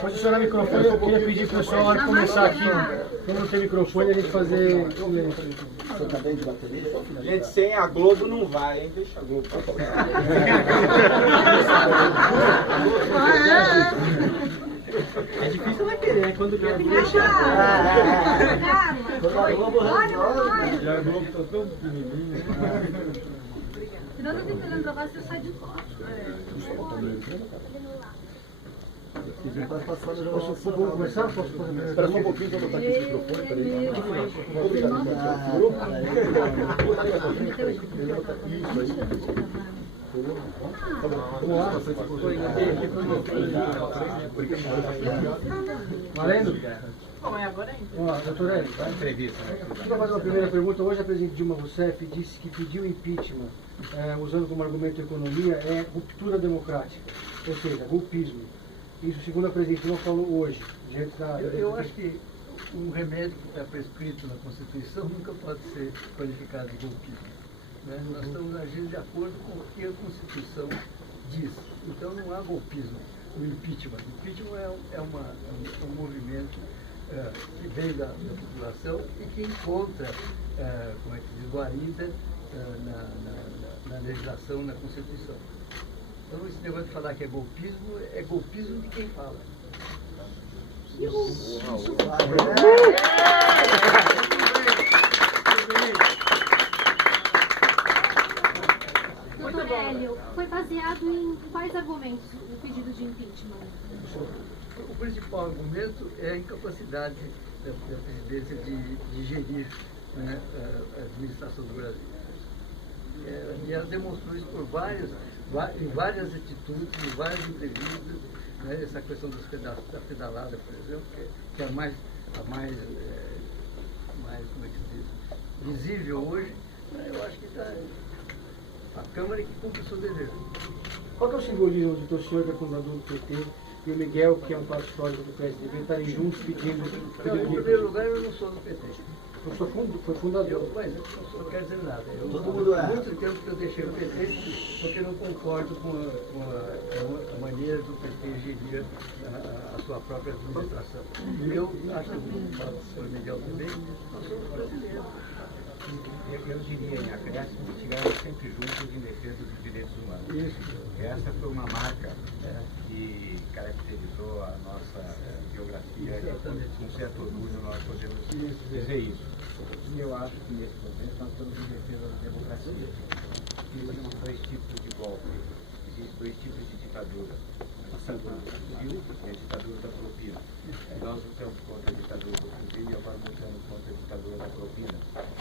Posicionar o microfone, eu queria pedir para o pessoal, na hora de começar aqui, como não tem microfone, a gente fazer... Gente, sem a Globo não vai, hein? Deixa a Globo passar. É difícil ela querer, né? Quando quer deixa. A Globo tá tão pequenininha. Tirando eu tentando gravar, você sai de fora. Posso começar? Posso fazer? Espera só um pouquinho que eu vou botar aqui esse microfone. Valendo? Vamos lá, doutor Hélio. Queria fazer uma primeira pergunta. Hoje a presidente Dilma Rousseff disse que pedir o impeachment, usando como argumento a economia, é ruptura democrática, ou seja, golpismo. Isso, segundo a presidente Dilma falou hoje. Diante da... Eu acho que um remédio que está prescrito na Constituição nunca pode ser qualificado de golpismo. Né? Nós estamos agindo de acordo com o que a Constituição diz. Então não há golpismo no impeachment. O impeachment é um movimento que vem da população e que encontra, como é que diz, guarida na legislação, na Constituição. Então esse negócio de falar que é golpismo de quem fala. Doutor Hélio, foi baseado em quais argumentos o pedido de impeachment? O principal argumento é a incapacidade da presidência de gerir, né, a administração do Brasil. E ela demonstrou isso em várias atitudes, em várias entrevistas, né, essa questão da pedalada, por exemplo, que é a mais como é que se diz, visível hoje. Eu acho que a Câmara que cumpre o seu dever. Qual que é o simbolismo do senhor, que é fundador do PT, e o Miguel, que é um parte histórico do PSDB, estarem juntos pedindo... Em primeiro lugar, eu não sou do PT. Foi fundador. Mas eu não quero dizer nada. Todo mundo é. Muito tempo que eu deixei o PT porque não concordo com a maneira do PT gerir a sua própria administração. Eu acho que o senhor Miguel também, nós somos brasileiros. Eu diria, em acréscimo, que estiveram sempre juntos em defesa dos direitos humanos. Isso. Essa foi uma marca que caracterizou a nossa biografia e com certo orgulho nós podemos dizer isso. E eu acho que nesse momento nós estamos em defesa da democracia. Existem dois tipos de golpe, existem dois tipos de ditadura. A ditadura do fuzil e a ditadura da propina. Nós lutamos contra a ditadura do fuzil e agora lutamos contra a ditadura da propina.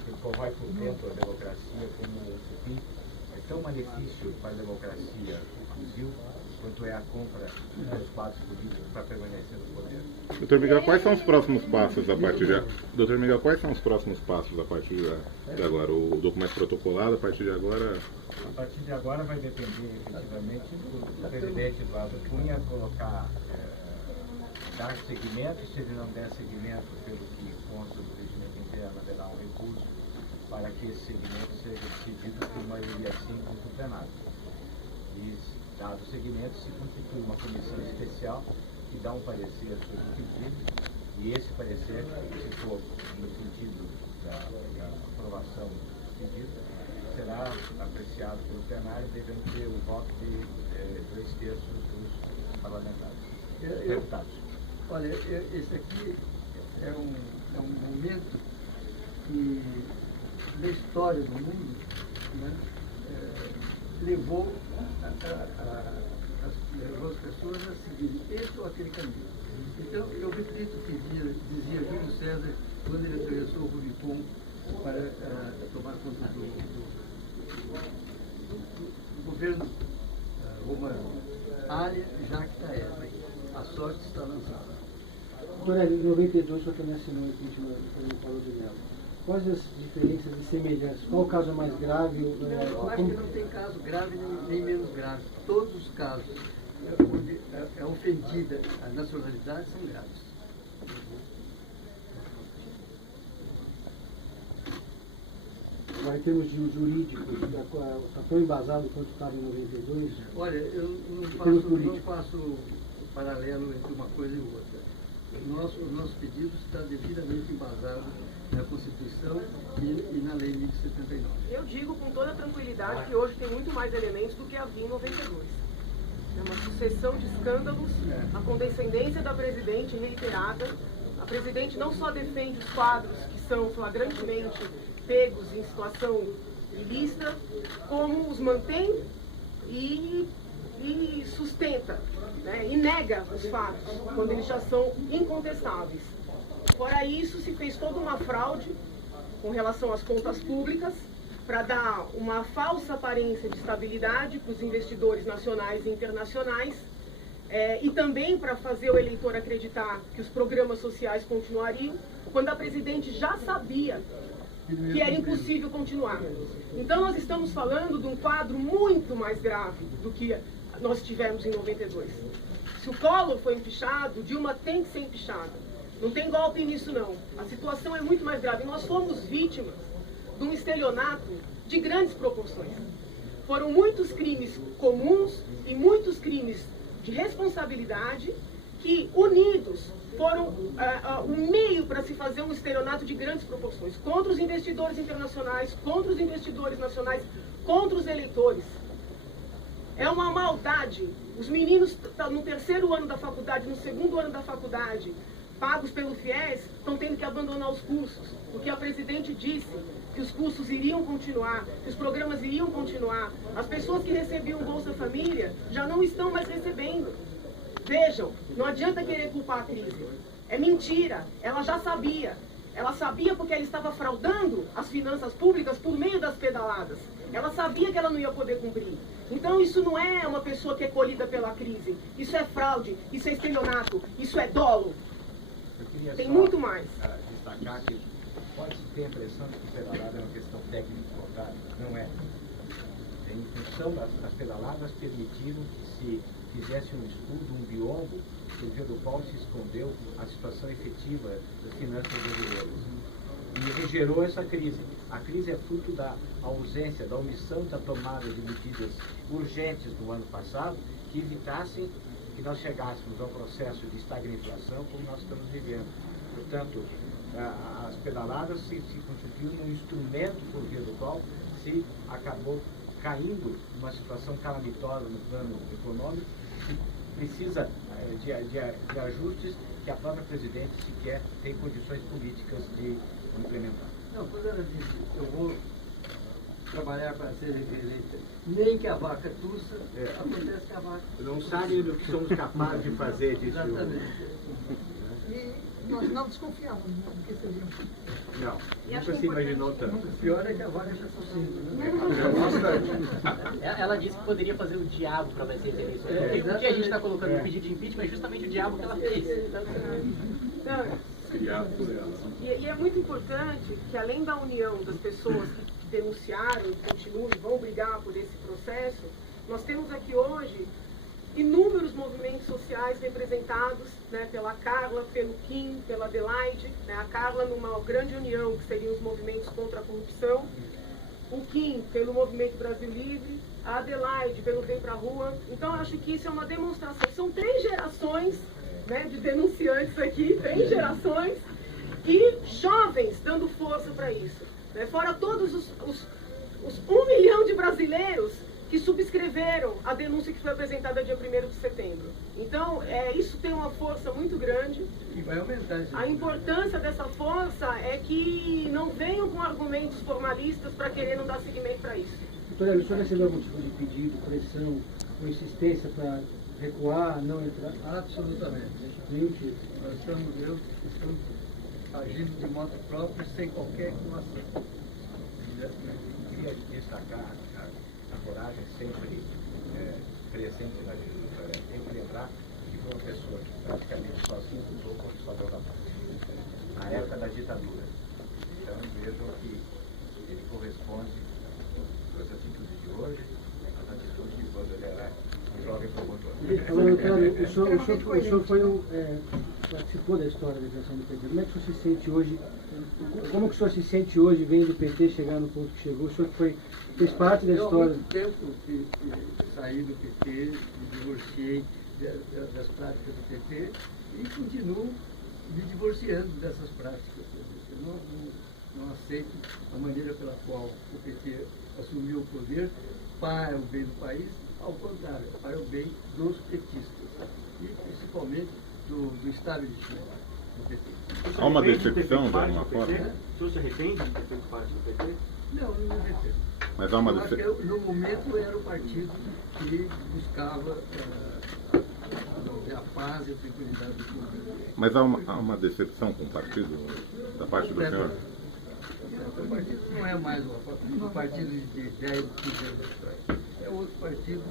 Ele corrói por dentro a democracia como um fim. É tão malefício para a democracia o fuzil quanto é a compra dos quadros políticos para permanecer no poder. Doutor Miguel, quais são os próximos passos a partir de... Doutor Miguel, quais são os próximos passos a partir de agora? O documento protocolado, a partir de agora? A partir de agora vai depender, efetivamente, do presidente Eduardo Cunha colocar, dar seguimento, se ele não der seguimento, pelo que consta do regimento interno, haverá um recurso para que esse segmento seja decidido por maioria simples do plenário. E, dado o segmento, se constitui uma comissão especial que dá um parecer sobre o pedido, e esse parecer, se for no sentido da aprovação do pedido, será apreciado pelo plenário, devendo ter o voto de 2/3 dos parlamentares, deputados. Olha, esse aqui é um momento que, na história do mundo, né, levou as pessoas a seguirem esse ou aquele caminho. Então, eu repito o que dizia Júlio César quando ele atravessou o Rubicon para tomar conta do governo romano. Área jacta est. A sorte está lançada. Doutor Hélio, em 92 foi também assinou o impeachment do Paulo de Mello. Quais as diferenças e semelhanças? Qual o caso mais grave? Eu acho que não tem caso grave nem menos grave. Todos os casos onde é ofendida a nacionalidade são graves. Agora, em termos de jurídicos, está tão embasado quanto estava em 92? Olha, eu não faço paralelo entre uma coisa e outra. O nosso pedido está devidamente embasado na Constituição e na Lei 1079. Eu digo com toda tranquilidade que hoje tem muito mais elementos do que havia em 92. É uma sucessão de escândalos, a condescendência da presidente reiterada. A presidente não só defende os quadros que são flagrantemente pegos em situação ilícita, como os mantém e sustenta, né, e nega os fatos, quando eles já são incontestáveis. Fora isso, se fez toda uma fraude com relação às contas públicas, para dar uma falsa aparência de estabilidade para os investidores nacionais e internacionais, e também para fazer o eleitor acreditar que os programas sociais continuariam, quando a presidente já sabia que era impossível continuar. Então nós estamos falando de um quadro muito mais grave do que nós tivemos em 92. Se o Collor foi empichado, Dilma tem que ser empichada. Não tem golpe nisso não. A situação é muito mais grave. Nós fomos vítimas de um estelionato de grandes proporções. Foram muitos crimes comuns e muitos crimes de responsabilidade que, unidos, foram um meio para se fazer um estelionato de grandes proporções contra os investidores internacionais, contra os investidores nacionais, contra os eleitores. É uma maldade. Os meninos no terceiro ano da faculdade, no segundo ano da faculdade, pagos pelo FIES, estão tendo que abandonar os cursos, porque a presidente disse que os cursos iriam continuar, que os programas iriam continuar. As pessoas que recebiam Bolsa Família já não estão mais recebendo. Vejam, não adianta querer culpar a crise. É mentira, ela já sabia. Ela sabia porque ela estava fraudando as finanças públicas por meio das pedaladas. Ela sabia que ela não ia poder cumprir. Então isso não é uma pessoa que é colhida pela crise. Isso é fraude, isso é estelionato, isso é dolo. Tem muito mais. Destacar que pode-se ter a impressão de que pedalada é uma questão técnico-contábil. Não é. Em função das pedaladas permitiram que se fizesse um estudo, um biombo, por meio do qual se escondeu a situação efetiva das finanças brasileiras. E regerou essa crise. A crise é fruto da ausência, da omissão da tomada de medidas urgentes no ano passado que evitassem que nós chegássemos ao processo de estagnação como nós estamos vivendo. Portanto, as pedaladas se constituíram um instrumento por via do qual se acabou caindo numa situação calamitosa no plano econômico, que precisa de ajustes que a própria presidente sequer tem condições políticas de implementar. Não, quando ela disse, eu vou trabalhar para ser reeleita, nem que a vaca tussa, acontece que a vaca... Não sabem do que somos capazes de fazer, disse o... Exatamente. E nós não desconfiávamos, né, do que seria. Não, nunca se imaginou tanto. O pior é que a vaca já está saindo, né? Ela disse que poderia fazer o diabo para vencer as eleições. O que a gente está colocando no pedido de impeachment é justamente o diabo que ela fez. E é muito importante que, além da união das pessoas que denunciaram e continuam e vão brigar por esse processo, nós temos aqui hoje inúmeros movimentos sociais representados, né, pela Carla, pelo Kim, pela Adelaide, né, a Carla numa grande união que seriam os movimentos contra a corrupção, o Kim pelo Movimento Brasil Livre, a Adelaide pelo Vem Pra Rua. Então eu acho que isso é uma demonstração. São 3 gerações, né, de denunciantes aqui, 3 gerações, e jovens dando força para isso. Né, fora todos os 1 milhão de brasileiros que subscreveram a denúncia que foi apresentada dia 1º de setembro. Então, isso tem uma força muito grande. E vai aumentar. A importância dessa força é que não venham com argumentos formalistas para querer não dar seguimento para isso. Doutora, o senhor recebeu algum tipo de pedido, pressão ou insistência para recuar, não entrar? Absolutamente. Nenhum tipo. Nós estamos agindo de modo próprio, sem qualquer coação. Queria destacar a coragem sempre presente na vida do Toré. Tem que lembrar que foi uma pessoa que praticamente sozinha lutou contra o Esquadrão da Paz, na época da ditadura. Então vejam que ele corresponde às atitudes de hoje, às atitudes de quando ele era um jovem promotor. O senhor foi participou da história da criação do PT. Como é que o senhor se sente hoje? Como que o senhor se sente hoje vendo o PT chegar no ponto que chegou? O senhor que fez parte da Eu, há história. muito tempo que saí do PT, me divorciei das práticas do PT e continuo me divorciando dessas práticas. Eu não aceito a maneira pela qual o PT assumiu o poder para o bem do país, ao contrário, para o bem dos petistas e principalmente do estabelecimento do PT. Há uma decepção, de alguma forma? O senhor se arrepende de ter feito parte do PT? Não me arrependo. Mas há uma Eu acho que decepção. no momento era o partido que buscava a paz e a tranquilidade do povo. Mas há uma decepção com o partido, da parte do senhor? O partido não é mais um partido de 10, 15 anos atrás. É outro partido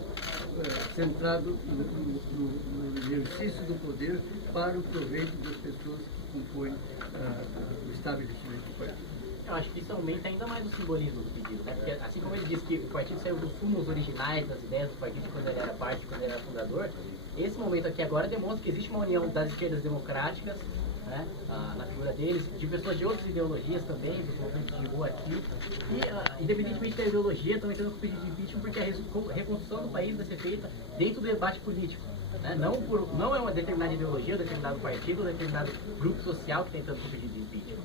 centrado no exercício do poder para o proveito das pessoas que compõem o estabelecimento do partido. Eu acho que isso aumenta ainda mais o simbolismo do pedido, né? Porque assim como ele disse que o partido saiu dos sumos originais das ideias do partido quando ele era parte, quando ele era fundador, esse momento aqui agora demonstra que existe uma união das esquerdas democráticas, né, na figura deles, de pessoas de outras ideologias também, dos movimentos de rua aqui, e independentemente da ideologia, estão entrando com o pedido de impeachment porque a reconstrução do país vai ser feita dentro do debate político. Né? Não é uma determinada ideologia, um determinado partido, um determinado grupo social que está entrando com o pedido de impeachment.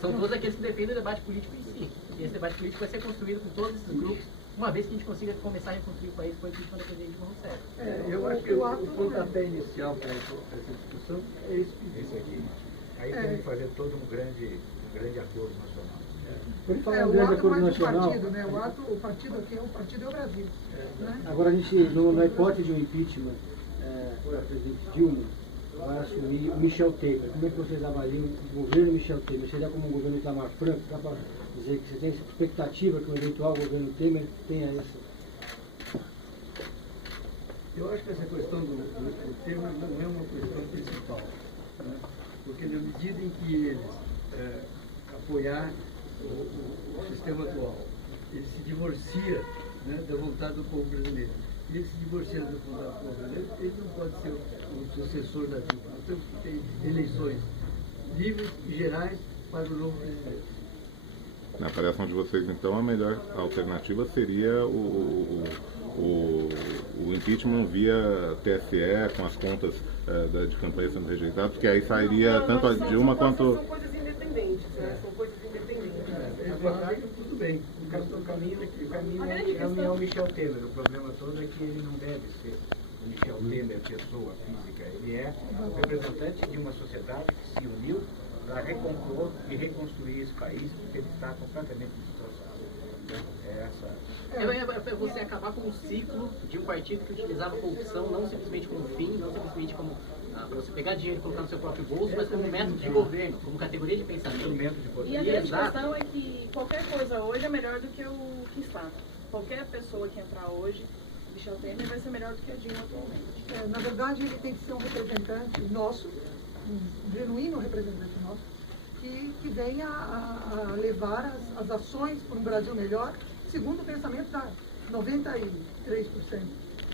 São todos aqueles que defendem o debate político em si. E esse debate político vai ser construído por todos esses grupos, uma vez que a gente consiga começar a reconstruir o país com o impeachment da presidente Dilma Rousseff. Eu acho que o pontapé inicial para essa discussão é esse pedido. Esse aqui. Aí tem que fazer todo um grande acordo nacional. Por falar em O grande ato é acordo mais um nacional, partido, né? O partido aqui é o partido é o Brasil. Né? agora a gente, na hipótese de um impeachment, a presidente Dilma vai assumir o Michel Temer. Como é que vocês avaliam o governo Michel Temer? Seria como um governo Itamar Franco? Dá para dizer que você tem essa expectativa que o eventual governo Temer tenha essa? Eu acho que essa questão do Temer não é uma questão principal, né? Porque na medida em que eles apoiar o sistema atual, ele se divorcia, né, da vontade do povo brasileiro. E ele se divorcia da vontade do povo brasileiro, ele não pode ser o sucessor da Dilma. Nós temos que ter eleições livres e gerais para o novo presidente. Na avaliação de vocês, então, a melhor alternativa seria o impeachment via TSE, com as contas de campanha sendo rejeitadas, porque aí sairia tanto a Dilma quanto... São coisas independentes, né? São coisas independentes. Tudo bem. O caminho não é o Michel Temer. O problema todo é que ele não deve ser o Michel Temer, pessoa física. Ele é o representante de uma sociedade que se uniu para recompor e reconstruir esse país, porque ele está completamente destroçado. É você acabar com um ciclo de um partido que utilizava a corrupção não simplesmente como fim, não simplesmente como para você pegar dinheiro e colocar no seu próprio bolso, mas como método de governo, como categoria de pensamento. E a grande questão é que qualquer coisa hoje é melhor do que o que está. Qualquer pessoa que entrar hoje, Michel Temer, vai ser melhor do que a Dilma atualmente. Na verdade, ele tem que ser um representante nosso, um genuíno representante nosso, que venha a levar as ações para um Brasil melhor, segundo o pensamento da 93%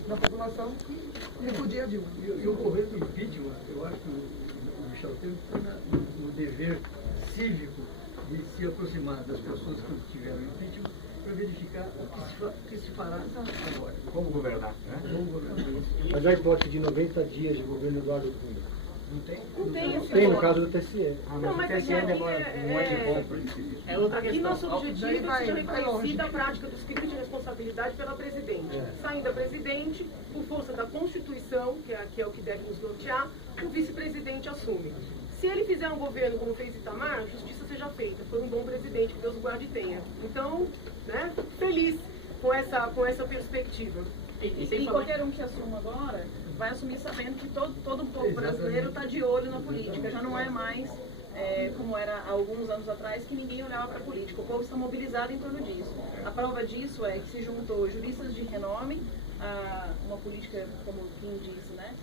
da população que repudia a Dilma. E o governo do impeachment, eu acho que o Michel Temer está no dever cívico de se aproximar das pessoas que tiveram impeachment para verificar o que se fará agora. Como governar, né? Como governar. Mas a hipótese de 90 dias de governo Eduardo Cunha. Não tem? Não tem esse Tem no valor. caso do TSE. Não, mas o TSE aqui demora um monte de bom para decidir. É outra Aqui questão. nosso objetivo é Daí que vai seja longe. reconhecida a prática dos crimes de responsabilidade pela presidente. Saindo a presidente, por força da Constituição, que é o que deve nos nortear, o vice-presidente assume. Se ele fizer um governo como fez Itamar, a justiça seja feita. Foi um bom presidente, que Deus o guarde e tenha. Então, né, feliz com essa perspectiva. E qualquer um que assuma agora vai assumir sabendo que todo o povo brasileiro está de olho na política. Já não é mais como era há alguns anos atrás, que ninguém olhava para a política. O povo está mobilizado em torno disso. A prova disso é que se juntou juristas de renome, uma política, como o Kim disse, né,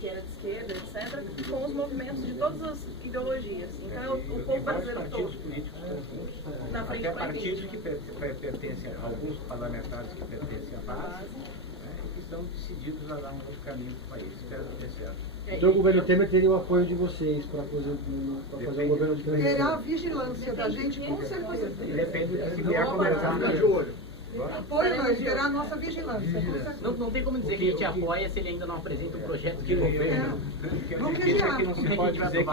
que era de esquerda, etc., com os movimentos de todas as ideologias. Então, o povo brasileiro todo. Partidos políticos estão Na frente até para partidos que pertencem, alguns parlamentares que pertencem à base, né, e que estão decididos a dar um outro caminho para o país. Espero que dê certo. Então o governo Temer teria o apoio de vocês para fazer um governo de transição? Terá a vigilância da gente, com certeza. Depende de se vier conversar de olho. Apoio não, ele terá a nossa vigilância, com certeza. Não tem como dizer que a gente apoia se ele ainda não apresenta um projeto de governo. Vamos Que vigiar. não se pode dizer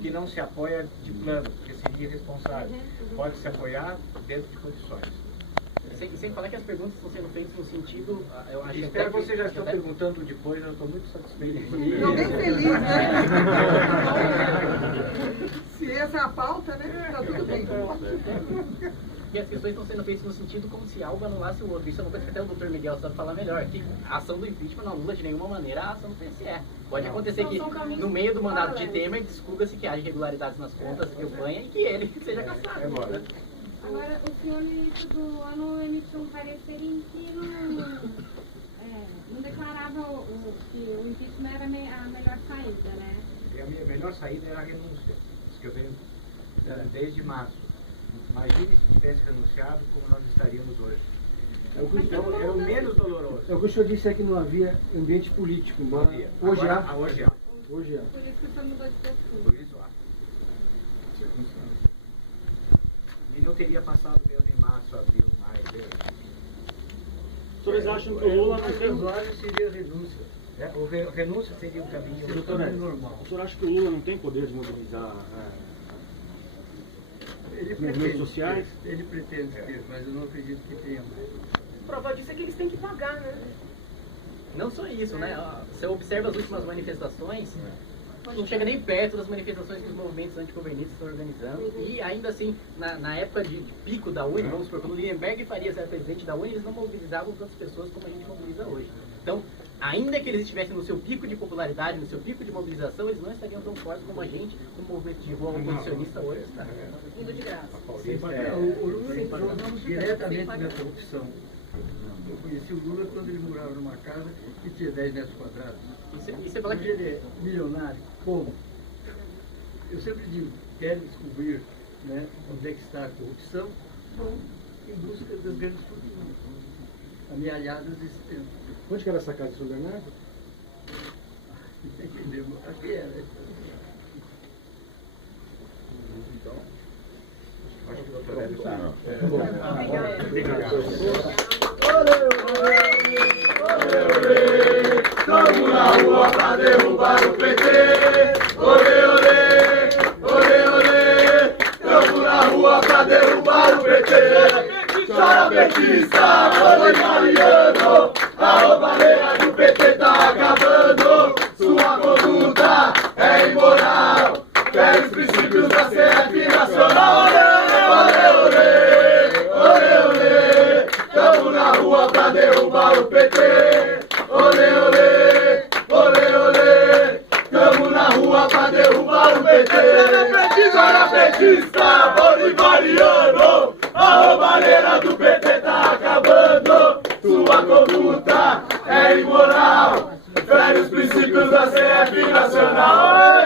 que não se apoia de plano, porque seria irresponsável. Pode se apoiar dentro de condições. Sem falar que as perguntas estão sendo feitas no sentido... Eu acho Espero até que vocês já estão perguntando depois, eu estou muito satisfeito. Estou bem feliz, né? Se essa é a pauta, né? Tá tudo bem. Porque as questões estão sendo feitas no sentido como se algo anulasse o outro. Isso é uma coisa que até o Dr. Miguel sabe falar melhor. Que a ação do impeachment não anula de nenhuma maneira a ação do TSE. Pode acontecer que no meio do mandato de Temer descubra-se que haja irregularidades nas contas da campanha e que ele seja cassado. Agora, o senhor no início do ano emitiu um parecer em que não declarava que o impeachment era a melhor saída, né? E a minha melhor saída era a renúncia, isso que eu venho desde março. Imagine se tivesse renunciado como nós estaríamos hoje. Era o menos doloroso. É o que o senhor disse é que não havia ambiente político, embora hoje há. Hoje há. Hoje há. Por isso que o senhor mudou de postura. Por isso há. E não teria passado mesmo em março, abril, maio. Vocês acham que o Lula não tem... razoável seria a renúncia. O renúncia seria um caminho normal. O senhor acha que o Lula não tem poder de mobilizar movimentos sociais? Ele pretende ter, mas eu não acredito que tenha mais. Prova disso é que eles têm que pagar, né? Não só isso, né? Você observa as últimas manifestações, não chega nem perto das manifestações que os movimentos antigovernistas estão organizando. E ainda assim, na época de pico da UNE, vamos supor, quando o Lindenberg Farias era presidente da UNE, eles não mobilizavam tantas pessoas como a gente mobiliza hoje. Então, ainda que eles estivessem no seu pico de popularidade, no seu pico de mobilização, eles não estariam tão fortes como a gente, no movimento de rua oposicionista hoje está. Indo de graça. O Lula entrou diretamente na corrupção. Eu conheci o Lula quando ele morava numa casa que tinha 10 metros quadrados. E você fala que ele é milionário. Como? Eu sempre digo, querem descobrir, né, onde é que está a corrupção, vão em busca das grandes fortunas, amealhadas desse tempo. Onde que era essa casa de São Bernardo? Aqui era. Então, acho que o doutor Hélio está. Estamos na rua pra derrubar o PT. Olê, olê, olê, olê. Estamos na rua pra derrubar o PT. Chora petista, olê Mariano. A roubalheira do PT tá acabando. Sua conduta é imoral. Quer os princípios da CF nacional. Olê, olê, olê, olê. Estamos na rua pra derrubar o PT. Olê, olê, olê, olê. Tamo na rua pra derrubar o PT. Chora petista, bolivariano. A roubalheira do PT tá acabando. Sua conduta é imoral. Fere os princípios da CF nacional.